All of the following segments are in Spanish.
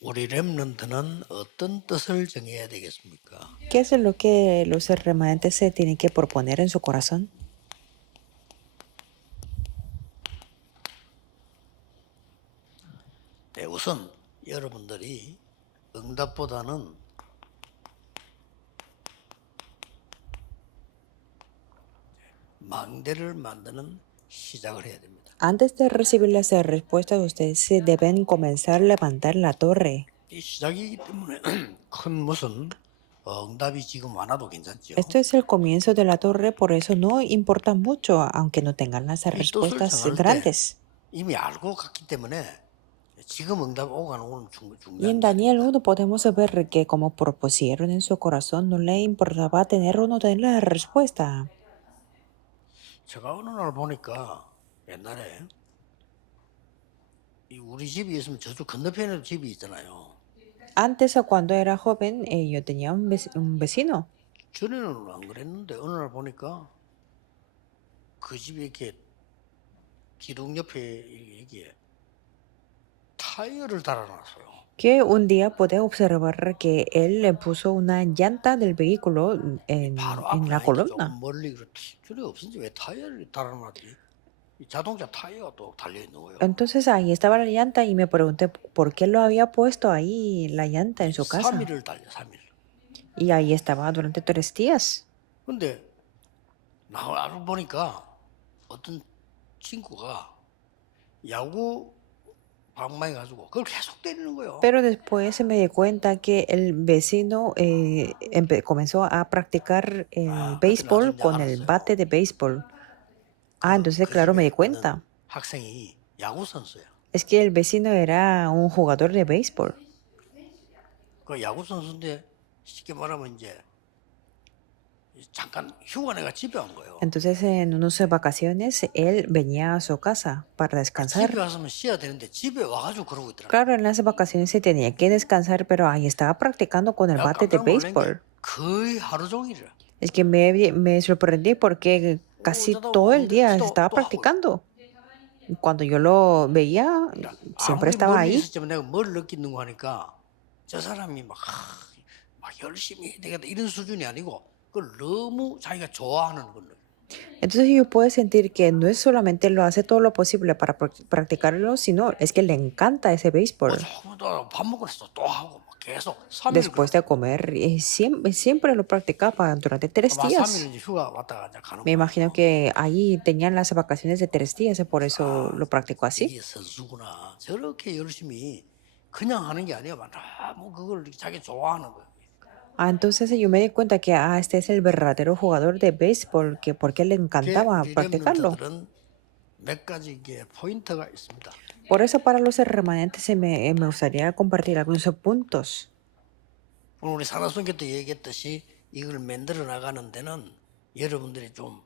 우리 렘넌트는 어떤 뜻을 정해야 되겠습니까? ¿Qué es lo que los remanentes se tienen que proponer en su corazón? 네, 우선 여러분들이 응답보다는 망대를 만드는 시작을 해야 됩니다. Antes de recibir las respuestas, ustedes se deben comenzar a levantar la torre. 이 시작이기 때문에 큰 무슨 응답이 지금 많아도 괜찮죠. Esto es el comienzo de la torre, por eso no importa mucho, aunque no tengan las 이 뜻을 respuestas 정할 때 grandes. 이미 알고 갔기 때문에 지금 응답 오고 가는 건 Y en 중요한 게 아닙니다. Daniel 1 podemos ver que como propusieron en su corazón, no le importaba tener o no tener la respuesta. 제가 어느 날 보니까 옛날에 이 우리 집이 있으면 저쪽 건너편에 집이 있잖아요. Antes, cuando era joven, yo tenía un vecino. 전에는 안 그랬는데 어느 날 보니까 그 집에 이렇게 기둥 옆에 이게 타이어를 달아놨어요. Que un día pude observar que él le puso una llanta del vehículo 바로 en 앞은 la 아닌데 columna. 조금 멀리 저리 없은지 왜 타이어를 달아놨지? 이 자동차 타이어가 또 달려 있는 거예요. Entonces ahí estaba la llanta y me pregunté por qué lo había puesto ahí la llanta en su casa. 3일을 달려 3일. Y ahí estaba durante 3 días. 근데 나를 보니까 어떤 친구가 야구 방망이 가지고 그걸 계속 때리는 거예요. Pero después me di cuenta que el vecino comenzó a practicar el 그때 béisbol 나중에 con el 알았어요. bate de béisbol. Entonces 그 claro, me 집에 di cuenta. 있는 학생이 야구 선수야. Es que el vecino era un jugador de béisbol. 그 야구 선수인데 쉽게 말하면 이제 잠깐 휴가 내가 집에 온 거예요. Entonces en unas vacaciones él venía a su casa para descansar. 집에 왔으면 쉬어야 되는데 집에 와가지고 그러고 있더라고요. Claro, en las vacaciones se tenía que descansar, pero ahí estaba practicando con el 내가 bate de 깜짝 놀란 게 béisbol. 거의 하루 종일이라. Es que me sorprendí porque casi todo el día estaba practicando. Cuando yo lo veía, siempre 아무리 estaba 멀리 ahí. 있었지만 내가 뭘 느끼는 거 하니까 저 사람이 막 열심히 해야 되겠다 이런 수준이 아니고 그걸 너무 자기가 좋아하는 걸로. Entonces yo puedo sentir que no es solamente lo hace todo lo posible para practicarlo, sino es que le encanta ese béisbol. 조금 더 밥 먹고 나서 또 하고 막 계속 3일 Después de comer, siempre lo practicaba durante 3 아마 3일 días. 이제 휴가 왔다가 이제 가는 Me 거예요. imagino que ahí tenían las vacaciones de 3 días, y por eso lo practicó así. 이게 선수구나. 저렇게 열심히 그냥 하는 게 아니야. 너무 그걸 자기 좋아하는 거예요. Entonces yo me di cuenta que este es el verdadero jugador de béisbol, que porque le encantaba 우리 practicarlo. 렘넌트들은 몇 가지 이게 포인트가 있습니다. Por eso para los remanentes me gustaría compartir algunos puntos. 오늘 우리 산하순교 때 얘기했듯이 이걸 만들어 나가는 데는 여러분들이 좀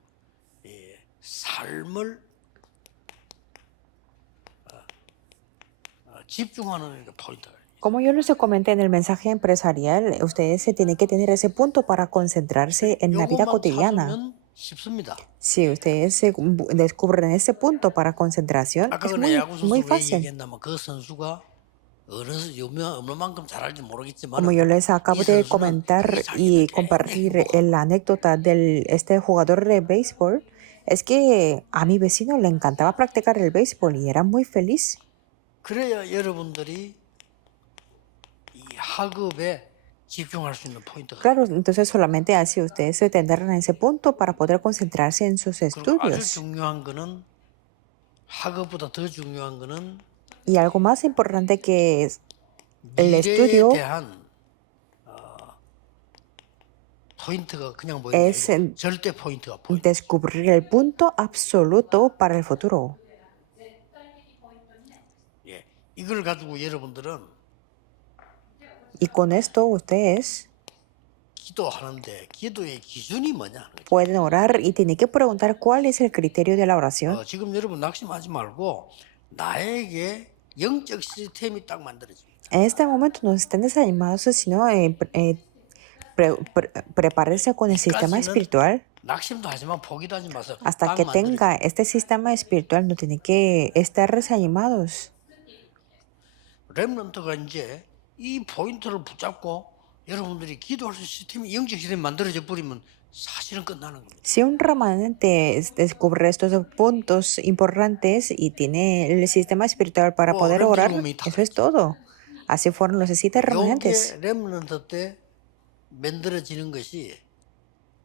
삶을 집중하는 게 포인트가 있어요. Como yo les comenté en el mensaje empresarial, ustedes se tienen que tener ese punto para concentrarse en la vida 요것만 cotidiana. 찾으면 쉽습니다. Si ustedes descubren ese punto para concentración, 아까 es 전에 야구 muy 선수 왜 fácil. 얘기했냐면 그 선수가 어느 만큼 잘할지 모르겠지만 Como yo les acabo de comentar y compartir la anécdota de este jugador de béisbol, es que a mi vecino le encantaba practicar el béisbol y era muy feliz. 그래야 여러분들이 이 학업에 집중할 수 있는 포인트가 Claro, entonces solamente así ustedes se tendrán en ese punto para poder concentrarse en sus 그리고 아주 estudios. 중요한 거는 학업보다 더 중요한 거는 Y algo más importante que es el 미래에 estudio 대한 포인트가 그냥 뭐예요? es 절대 포인트가 포인트. descubrir el punto absoluto para el futuro. 예, 이걸 가지고 여러분들은 Y con esto ustedes 기도하는데 기도의 기준이 뭐냐? pueden orar y tienen que preguntar cuál es el criterio de la oración. 지금 여러분 낙심하지 말고 나에게 영적 시스템이 딱 만들어집니다. En este momento no estén desanimados, sino prepárense con el sistema espiritual. 낙심도 하지만 포기도 하지 마세요. Hasta 딱 que 만들어집니다. tenga este sistema espiritual, no tienen que estar desanimados. 렘넌트가 이제 이 포인트를 붙잡고 여러분들이 기도할 수 있는 시스템이 영적 시스템이 만들어져 버리면 사실은 끝나는 겁니다. Si un remanente descubre estos puntos importantes y tiene el sistema espiritual para poder 렘트 orar, 7명이 다 eso es 그랬죠. todo. Así fueron los 7 remanentes. 요게 렘넌트 때 만들어지는 것이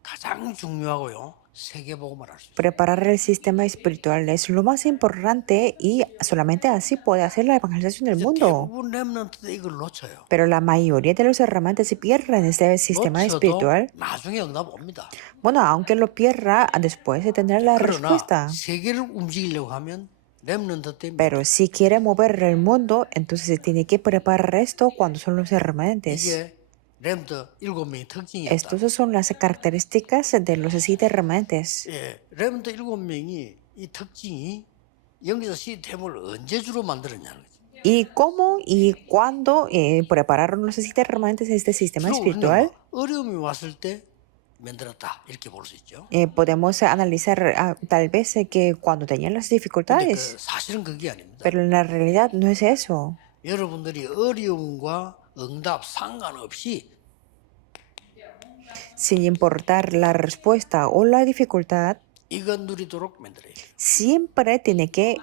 가장 중요하고요. 세계복음을 할 수 있어요. Preparar el sistema espiritual es lo más importante y solamente así puede hacer la evangelización del 이제 mundo. 대부분 렘넌트 때 이걸 놓쳐요. Pero la mayoría de los remanentes pierden este sistema 놓쳐도 espiritual. 나중에 응답 옵니다. Bueno, aunque lo pierda, después de tener la 그러나 respuesta. 세계를 움직이려고 하면 렘넌트 때 Pero si quiere mover el mundo, entonces se tiene que preparar esto cuando son los remanentes. 이게 렘넌트 7명의 특징이었다. Estas son las características de los 7 remanentes. 예, 렘넌트 7명이 이 특징이 영적 시스템을 언제 주로 만들었냐는 거죠. ¿Y cómo y cuándo prepararon los 7 remanentes este sistema 주로 우리는 espiritual? 뭐 어려움이 왔을 때 만들었다 이렇게 볼 수 있죠. Podemos analizar tal vez que cuando tenían las 근데 dificultades, 사실은 그게 아닙니다. pero en la realidad no es eso. 여러분들이 어려움과 응답 상관없이 Sin importar la respuesta o la dificultad, 이거 누리도록 만들어요. siempre tiene que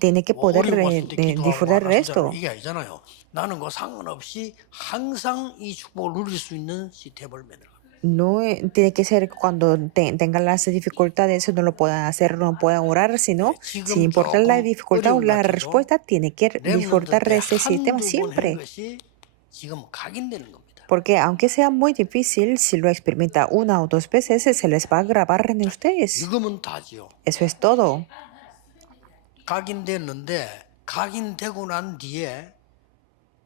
tiene que 뭐 poder 어려움 왔을 때 기도하고 disfrutar de 하시잖아요. esto. 이게 아니잖아요. 나는 그 상관없이 항상 이 축복을 누릴 수 있는 시스템을 만들어. No tiene que ser cuando tengan las dificultades, no lo puedan hacer, no puedan orar, sino sin importar la dificultad o la respuesta, tiene que disfrutar de este sistema siempre. 것이 지금 각인되는 겁니다. Porque aunque sea muy difícil, si lo experimenta una o dos veces, se les va a grabar en ustedes. 이거면 다지요. Eso es todo. 각인됐는데 각인되고 난 뒤에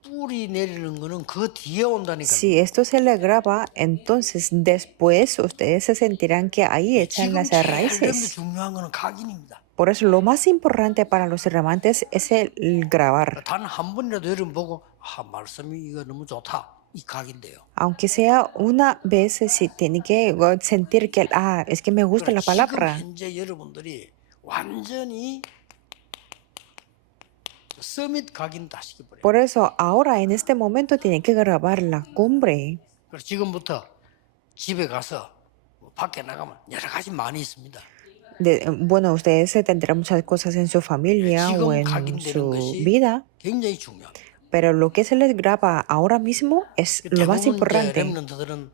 뿌리 내리는 거는 그 뒤에 온다니까. Si esto se le graba, entonces después ustedes se sentirán que ahí echan 지금 las 제일 raíces. 중요한 거는 각인입니다. Por eso lo más importante para los remantes es el grabar. 단 한 번이라도 여러분 보고 말씀이 이거 너무 좋다. 이 각인데요. Aunque sea una vez, si tiene que sentir que, es que me gusta la 지금 palabra. 현재 여러분들이 완전히 서밋 각인 다 시켜버려요. Por eso ahora en este momento tienen que grabar la cumbre. 그래서 지금부터 집에 가서 밖에 나가면 여러 가지 많이 있습니다. Bueno, ustedes tendrán muchas cosas en su familia o 지금 en 각인되는 su 것이 vida, 굉장히 중요합니다. pero lo que se les graba ahora mismo es lo más 대부분 이제 importante. 렘넌트들은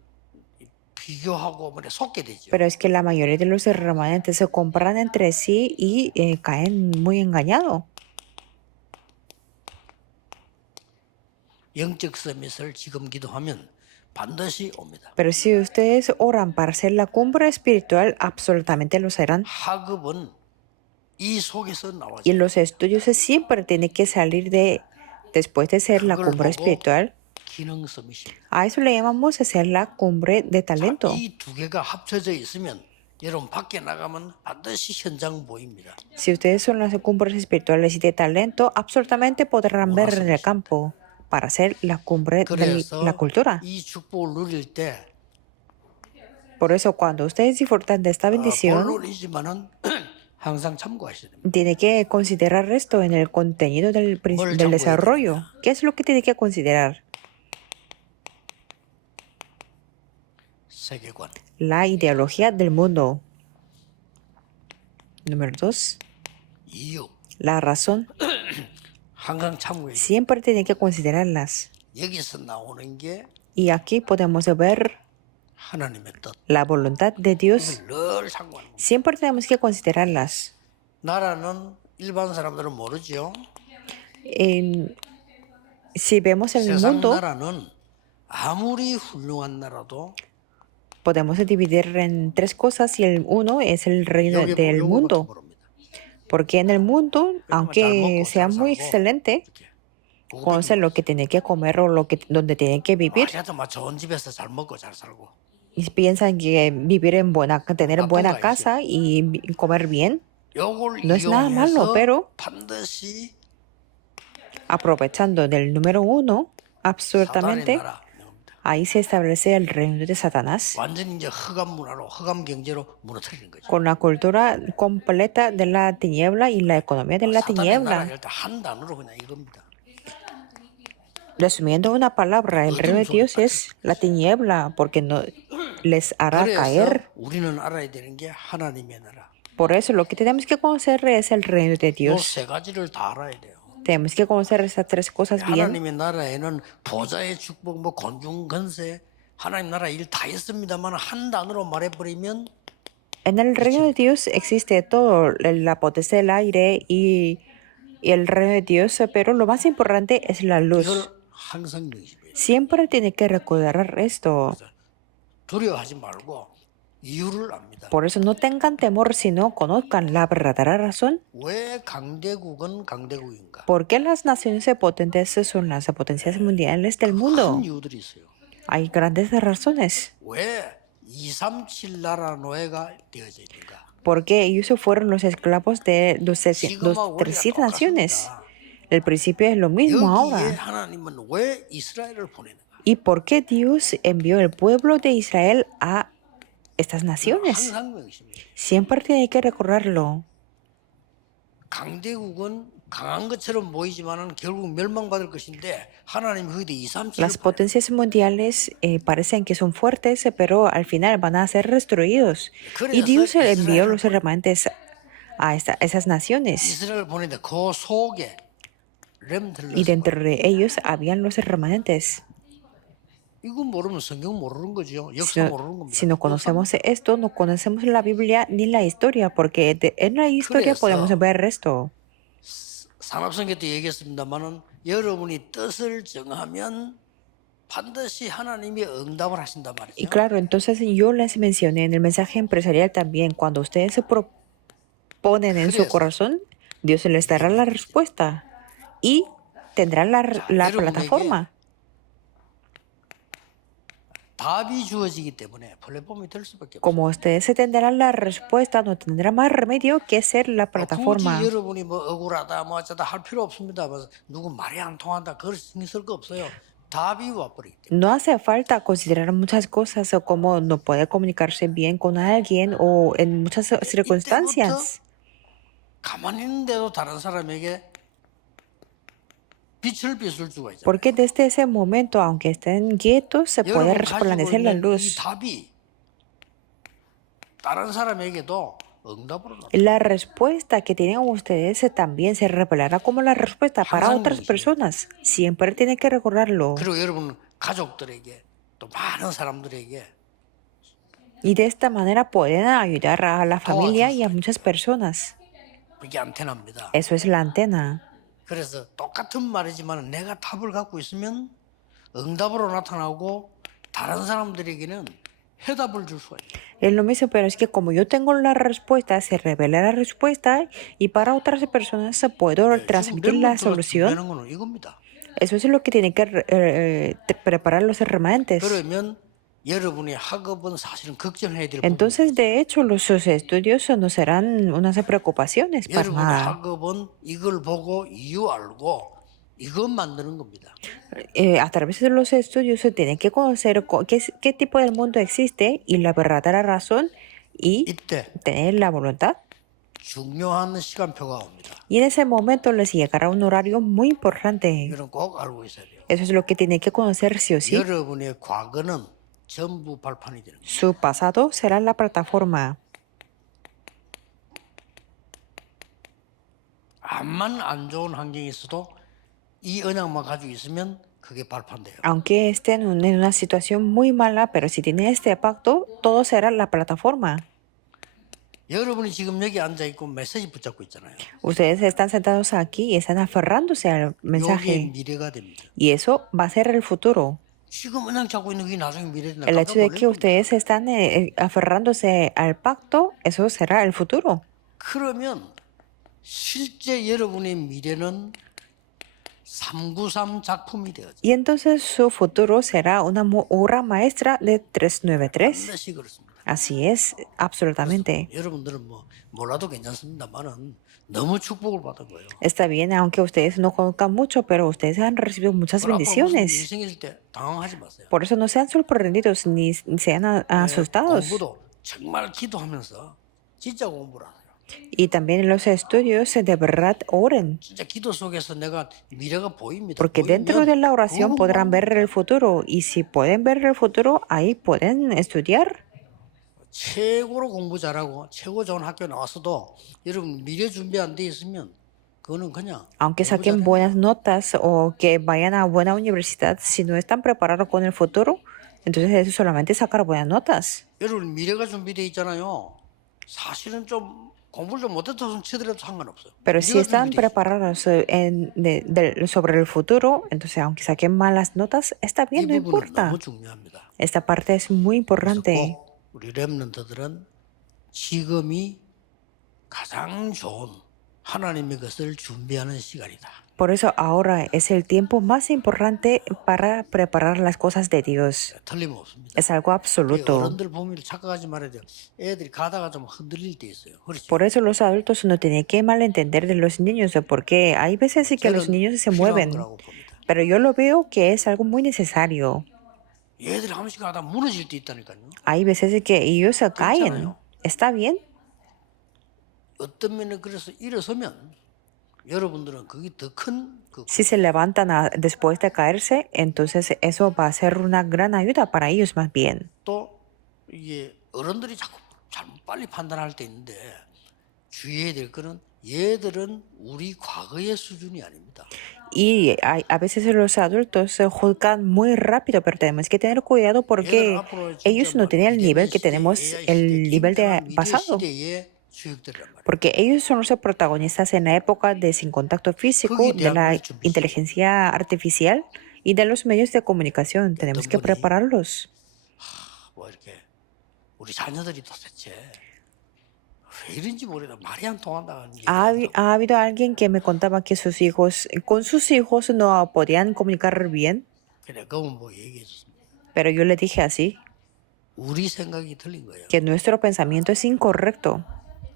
비교하고 뭐래 속게 되죠. Pero es que la mayoría de los remanentes se comparan entre sí y caen muy engañados. 영적 서밋을 지금 기도하면 반드시 옵니다. Pero si ustedes oran para hacer la cumbre espiritual, absolutamente lo serán. 학업은 이 속에서 Y 나와요. los estudios siempre tienen que salir después de ser la 그걸 cumbre 보고 espiritual. 기능 서밋입니다. A eso le llamamos hacer la cumbre de talento. 이 두 개가 합쳐져 있으면 여러분 밖에 나가면 반드시 현장 보입니다. Si ustedes son las cumbres espirituales y de talento, absolutamente podrán ver en el campo para hacer la cumbre de 그래서 la cultura. 이 축복을 누릴 때 Por eso, cuando ustedes disfrutan de esta bendición, 본론이지만은 항상 참고하셔야 됩니다. tiene que considerar esto en el contenido del 참고해야 desarrollo. ¿Qué es lo que tiene que considerar? 세계관. La ideología del mundo. Número 2. 이유. La razón. 항상 참고해야 돼요. Siempre tiene que considerarlas. 여기서 나오는 게 Y aquí podemos ver 하나님의 뜻. la voluntad de Dios. 이걸 늘 참고하는 거예요. Siempre tenemos que considerarlas. 나라는 일반 사람들은 모르죠. Si vemos el 세상 mundo, 나라는 아무리 훌륭한 나라도 podemos dividir en tres cosas y el uno es el reino 요게 del 요거밖에 mundo. 모릅니다. Porque en el mundo, 잘 aunque 먹고 sea 잘 muy 살고 excelente, 이렇게. conocen lo que tiene que comer o donde tienen que vivir. 하여튼 막 좋은 집에서 잘 먹고 잘 살고 Y piensan que vivir en tener 나쁜 buena 거 아니지. casa y comer bien 요걸 no es nada malo, 이용해서 pero 반드시 aprovechando del número uno, 사단의 absolutamente 나라 나옵니다. ahí se establece el reino de Satanás 완전히 이제 흑암 문화로 흑암 경제로 무너뜨리는 거죠. con la cultura completa de la tiniebla y la economía de la 사단의 나라 tiniebla. 일단 한 단어로 그냥 이겁니다. Resumiendo una palabra, el reino de Dios es la tiniebla, porque no les hará 그래서 caer. 우리는 알아야 되는 게 하나님의 나라. Por eso lo que tenemos que conocer es el reino de 요 Dios. 세 가지를 다 알아야 돼요. Tenemos que conocer estas tres cosas bien. 하나님의 나라에는 보좌의 축복, 뭐 권중 건세, 하나님 나라 일 다 있습니다만 한 단어로 말해버리면 En el reino de Dios existe todo, la potestad del aire y el reino de Dios, pero lo más importante es la 이걸 luz. 항상 명심해요. Siempre tiene que recordar esto. 두려워하지 말고 이유를 압니다. Por eso no tengan temor, sino conozcan la verdadera razón. 왜 강대국은 강대국인가? ¿Por qué las naciones potentes son las potencias mundiales del mundo? 큰 이유들이 있어요. Hay grandes razones. 왜 237 나라 노예가 되어져 있는가? Porque ellos fueron los esclavos de los 지금하고 300 원리가 naciones. 똑같습니다. El principio es lo mismo 여기에 ahora. 하나님은 왜 이스라엘을 보내는가? ¿Y por qué Dios envió el pueblo de Israel a estas naciones? 항상 명심해요. Siempre tiene que recordarlo. 강대국은 강한 것처럼 보이지만은 결국 멸망받을 것인데 하나님 거기다 237을 Las potencias mundiales parecen que son fuertes, pero al final van a ser destruidos. Y Dios envió los remanentes a esas naciones. 이스라엘을 보내는데 그 속에 렘들을 Y dentro de ellos habían los remanentes. 이거 모르면 성경 모르는 거죠. Si 역사 no, 모르는 겁니다. si no conocemos esto, no conocemos la Biblia ni la historia, porque en la historia 그래서 podemos ver esto. 산업선교 때 얘기했습니다만은 여러분이 뜻을 정하면 반드시 하나님이 응답을 하신단 Y 말이죠. claro, entonces yo les mencioné en el mensaje empresarial también, cuando ustedes se proponen en su 그래서 corazón, Dios les dará la respuesta y tendrá la 여러분에게 plataforma. 답이 주어지기 때문에 플랫폼이 될 수밖에 없어요. Como ustedes se tendrán la respuesta, no tendrá más remedio que ser la plataforma. 굳이 여러분이 뭐 억울하다 뭐 어쩌다 할 필요 없습니다. 뭐 누구 말이 안 통한다 그럴 수 있을 거 없어요. 답이 와버리기 때문에. No hace falta considerar muchas cosas o como no puede comunicarse bien con alguien o en muchas circunstancias. 가만히 있는데도 다른 사람에게 빛을 비출 수가 있잖아요. Porque desde ese momento, aunque estén quietos, se puede 여러분 가지고 resplandecer la 있는 이 luz. 답이 다른 사람에게도 응답으로 나타나요. La respuesta que tienen ustedes también se revelará como la respuesta para 항상 otras 명심해요. personas. Siempre tienen que recordarlo. 그리고 여러분 가족들에게 또 많은 사람들에게 Y de esta manera pueden ayudar a la familia y a muchas personas. 그게 안테나입니다. Eso es la antena. 그래서 똑같은 말이지만 내가 답을 갖고 있으면 응답으로 나타나고 다른 사람들에게는 해답을 줄 수가 있어요. Es lo mismo, pero es que como yo tengo la respuesta, se revela la respuesta y para otras personas se puede transmitir la solución. 하는 거는 이겁니다. Eso es lo que tienen que preparar los remanentes. 그러면 여러분의 학업은 사실은 걱정해야 될 부분. Entonces, de hecho, sus estudios no serán unas preocupaciones para 여러분의 nada. 학업은 이걸 보고 이유 알고 이것 만드는 겁니다. A través de los estudios se tiene que conocer qué tipo del mundo existe y la verdadera razón y 이때 tener la voluntad. 중요한 시간표가 옵니다. Y en ese momento les llegará un horario muy importante. 이건 꼭 알고 있어야 돼요. Eso es lo que tiene que conocer sí o sí. 여러분의 과거는 전부 발판이 되는 거예요. Su pasado será la plataforma. 암만 안 좋은 환경이 있어도 이 언약만 가지고 있으면 그게 발판돼요. Aunque estén en una situación muy mala, pero si tienen este pacto, todo será la plataforma. 여러분이 지금 여기 앉아 있고 메시지 붙잡고 있잖아요. Ustedes están sentados aquí y están aferrándose al 이게 mensaje. 미래가 됩니다. Y eso va a ser el futuro. 지금 언약 잡고 있는 게 나중에 미래 된다. El hecho de que ustedes están aferrándose al pacto, eso será el futuro. 그러면 실제 여러분의 미래는 393 작품이 되어져. Y entonces su futuro será una obra maestra de 393. 반드시 그렇습니다. Así es, absolutamente. 여러분들은 뭐 몰라도 괜찮습니다만은 너무 축복을 받은 거예요. Está bien, aunque ustedes no conozcan mucho, pero ustedes han recibido muchas 앞으로 무슨 bendiciones. 일이 생길 때 당황하지 마세요. Por eso no sean sorprendidos ni sean asustados. 공부도 정말 기도하면서 진짜 공부를 하세요. Y también en los estudios de verdad oren, 진짜 기도 속에서 내가 미래가 보입니다. porque dentro de 보이면 la oración podrán ver el futuro y si pueden ver el futuro, ahí pueden estudiar. 최고로 공부 잘하고 최고 좋은 학교 나왔어도 여러분 미래 준비 안 돼 있으면 그거는 그냥 Aunque 공부 saquen 잘한 buenas 거야. notas o que vayan a buena universidad, si no están preparados con el futuro, entonces eso solamente es sacar buenas notas. 여러분 미래가 준비돼 있잖아요. 사실은 좀 공부를 좀 못해서 치더라도 상관없어요. Pero si 미래가 están 준비돼 있으니까. preparados sobre el futuro, entonces aunque saquen malas notas, está 이 bien, no 부분은 importa. 너무 중요합니다. Esta parte es muy 그래서 importante. 꼭 우리 렘넌트들은 지금이 가장 좋은 하나님의 것을 준비하는 시간이다. Por eso ahora es el tiempo más importante para preparar las cosas de Dios. 틀림없습니다. Es algo 이 absoluto. 어른들 보면 착각하지 말아야 돼요. 애들이 가다가 좀 흔들릴 때 있어요. 그렇죠? Por eso los adultos no tienen que malentender de los niños, porque hay veces que los 저는 niños se 필요한 mueven, 거라고 봅니다. pero yo lo veo que es algo muy necesario. 얘들이 한 번씩 가다 무너질 때 있다니까요. Hay veces que ellos se caen. 괜찮아요. ¿Está bien? 어떤 면에 그래서 일어서면 여러분들은 그게 더 큰 Si se levantan después de caerse, entonces eso va a ser una gran ayuda para ellos más bien. 또 이게 어른들이 자꾸 잘못 빨리 판단할 때 있는데 주의해야 될 거는 얘들은 우리 과거의 수준이 아닙니다. Y a veces los adultos se juzgan muy rápido, pero tenemos que tener cuidado 얘들은 porque 앞으로 ellos 진짜 no 뭐 tienen el nivel 비대면 que 시대, tenemos, AI 시대, el nivel de 굉장한 미래 pasado. 시대의 수익들이란 말이에요. Porque ellos son los protagonistas en la época de sin contacto físico, de la inteligencia artificial y de los medios de comunicación. Tenemos que prepararlos. 뭐 이렇게 우리 자녀들이 도대체 왜 이런지 모르겠다. 말이 안 통한다는 게. Ha habido alguien que me contaba que sus hijos, con sus hijos no podían comunicar bien, 그래, 그건 뭐 얘기해 줬습니다. pero yo le dije así, 우리 생각이 틀린 거예요. que nuestro pensamiento es incorrecto,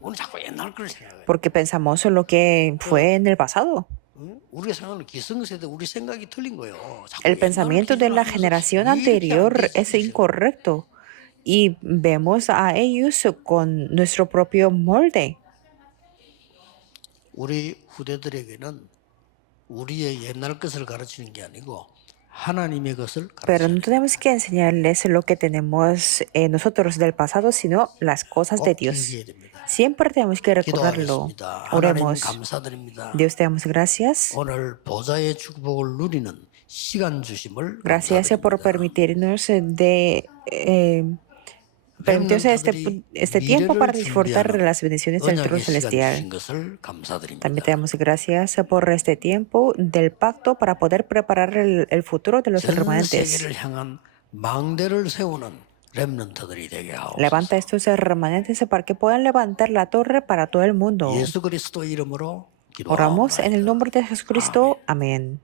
우리 자꾸 옛날 걸 생각해요. porque pensamos en lo que fue en el pasado. 응? 우리가 생각하는 기성세대 우리 생각이 틀린 거예요. 자꾸 El 옛날을 pensamiento de la 기준하면서 generación 왜 이렇게 안 anterior 됐어, es 그래서. incorrecto y vemos a ellos con nuestro propio molde. 우리 후대들에게는 우리의 옛날 것을 가르치는 게 아니고 하나님의 것을 Pero 가르치는 no tenemos que enseñarles lo que tenemos nosotros del pasado, sino las cosas de 꼭 Dios. 기억해야 됩니다. Siempre tenemos que recordarlo. 기도하겠습니다. 하나님 Oremos. 감사드립니다. Dios, te damos gracias. 오늘 보좌의 축복을 누리는 시간 주심을 Gracias por 감사드립니다. permitirnos permitirnos este tiempo para disfrutar de las bendiciones del trono 언약의 시간 celestial. 주신 것을 감사드립니다. También te damos gracias por este tiempo del pacto para poder preparar el futuro de los 전 remanentes. 세계를 향한 망대를 세우는 렘넌트들이 되게 하옵소서. Levanta estos remanentes para que puedan levantar la torre para todo el mundo. 예수 그리스도 이름으로 Oramos en el 기도하옵나이다. nombre de Jesucristo. Amén.